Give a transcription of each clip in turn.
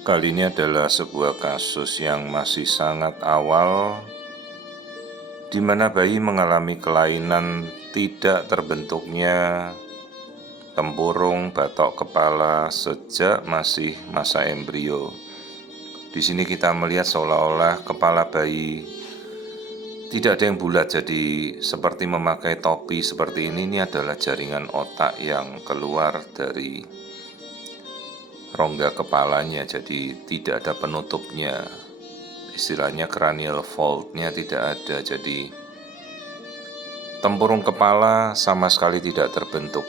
Kali ini adalah sebuah kasus yang masih sangat awal, di mana bayi mengalami kelainan tidak terbentuknya tempurung batok kepala sejak masih masa embrio. Di sini kita melihat seolah-olah kepala bayi tidak ada yang bulat, jadi seperti memakai topi seperti ini. Ini adalah jaringan otak yang keluar dari rongga kepalanya, jadi tidak ada penutupnya. Istilahnya cranial fold-nya tidak ada, jadi tempurung kepala sama sekali tidak terbentuk.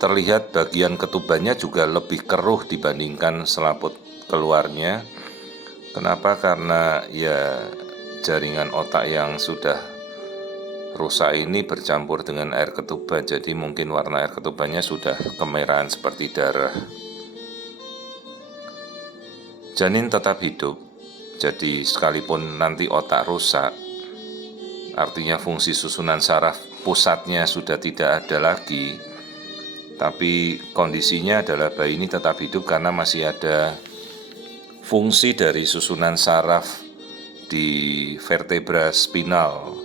Terlihat bagian ketubannya juga lebih keruh dibandingkan selaput keluarnya. Kenapa? Karena ya jaringan otak yang sudah rusak ini bercampur dengan air ketuban, jadi mungkin warna air ketubannya sudah kemerahan seperti darah. Janin tetap hidup, jadi sekalipun nanti otak rusak, artinya fungsi susunan saraf pusatnya sudah tidak ada lagi, tapi kondisinya adalah bayi ini tetap hidup karena masih ada fungsi dari susunan saraf di vertebra spinal.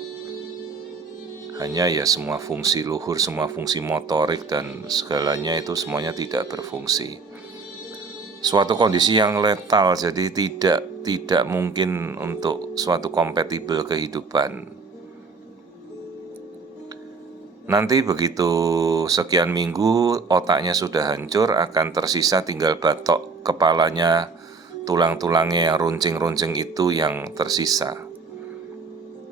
Hanya ya semua fungsi luhur, semua fungsi motorik dan segalanya itu semuanya tidak berfungsi. Suatu kondisi yang letal, jadi tidak mungkin untuk suatu kompatibel kehidupan. Nanti begitu sekian minggu otaknya sudah hancur, akan tersisa tinggal batok kepalanya, tulang-tulangnya yang runcing-runcing itu yang tersisa.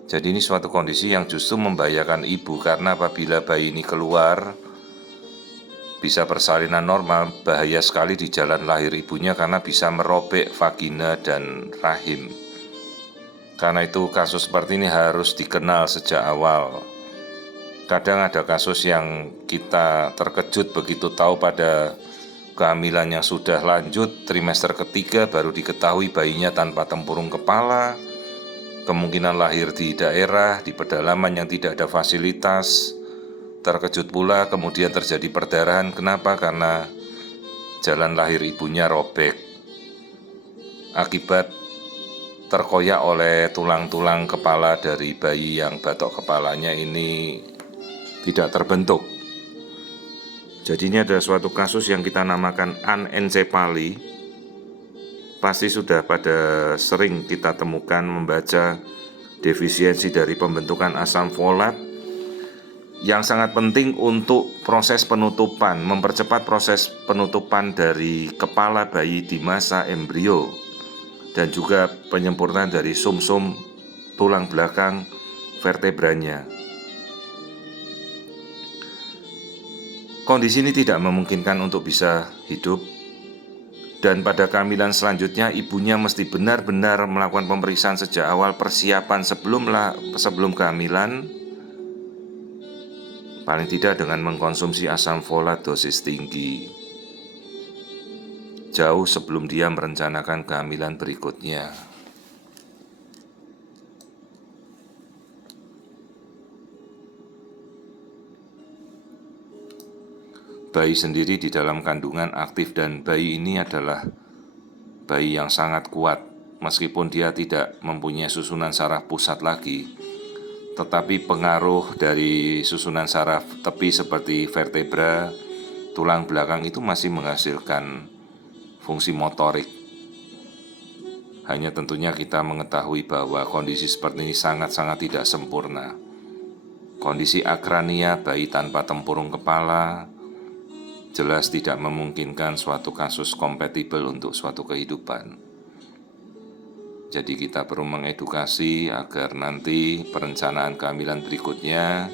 Jadi ini suatu kondisi yang justru membahayakan ibu, karena apabila bayi ini keluar bisa persalinan normal, bahaya sekali di jalan lahir ibunya karena bisa merobek vagina dan rahim. Karena itu kasus seperti ini harus dikenal sejak awal. Kadang ada kasus yang kita terkejut begitu tahu pada kehamilan yang sudah lanjut trimester ketiga baru diketahui bayinya tanpa tempurung kepala, kemungkinan lahir di daerah, di pedalaman yang tidak ada fasilitas. Terkejut pula kemudian terjadi perdarahan. Kenapa? Karena jalan lahir ibunya robek akibat terkoyak oleh tulang-tulang kepala dari bayi yang batok kepalanya ini tidak terbentuk. Jadi ini adalah suatu kasus yang kita namakan anencefali. Pasti sudah pada sering kita temukan membaca defisiensi dari pembentukan asam folat yang sangat penting untuk proses penutupan, mempercepat proses penutupan dari kepala bayi di masa embrio, dan juga penyempurnaan dari sumsum tulang belakang vertebranya. Kondisi ini tidak memungkinkan untuk bisa hidup, dan pada kehamilan selanjutnya ibunya mesti benar-benar melakukan pemeriksaan sejak awal, persiapan sebelum kehamilan, paling tidak dengan mengkonsumsi asam folat dosis tinggi, jauh sebelum dia merencanakan kehamilan berikutnya. Bayi sendiri di dalam kandungan aktif, dan bayi ini adalah bayi yang sangat kuat. Meskipun dia tidak mempunyai susunan saraf pusat lagi, tetapi pengaruh dari susunan saraf tepi seperti vertebra, tulang belakang itu masih menghasilkan fungsi motorik. Hanya tentunya kita mengetahui bahwa kondisi seperti ini sangat-sangat tidak sempurna. Kondisi akrania bayi tanpa tempurung kepala jelas tidak memungkinkan suatu kasus kompatibel untuk suatu kehidupan. Jadi kita perlu mengedukasi agar nanti perencanaan kehamilan berikutnya,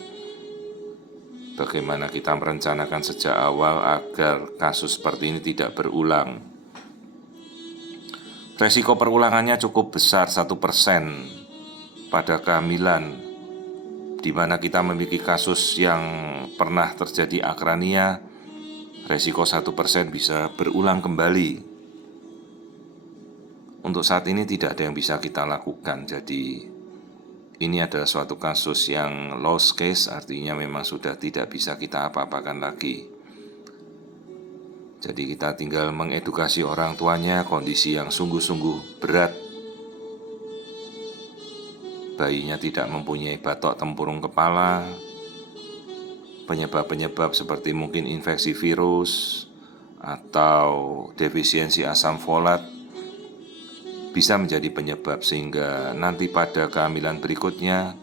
bagaimana kita merencanakan sejak awal agar kasus seperti ini tidak berulang. Resiko perulangannya cukup besar, 1% pada kehamilan, di mana kita memiliki kasus yang pernah terjadi akrania, resiko 1% bisa berulang kembali. Untuk saat ini tidak ada yang bisa kita lakukan, jadi ini adalah suatu kasus yang lost case, artinya memang sudah tidak bisa kita apa-apakan lagi. Jadi kita tinggal mengedukasi orang tuanya, kondisi yang sungguh-sungguh berat. Bayinya tidak mempunyai batok tempurung kepala, penyebab-penyebab seperti mungkin infeksi virus atau defisiensi asam folat bisa menjadi penyebab, sehingga nanti pada kehamilan berikutnya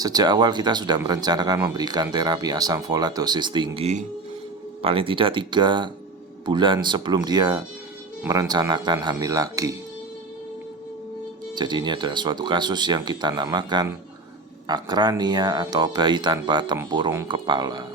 sejak awal kita sudah merencanakan memberikan terapi asam folat dosis tinggi paling tidak 3 bulan sebelum dia merencanakan hamil lagi. Jadi ini adalah suatu kasus yang kita namakan akrania atau bayi tanpa tempurung kepala.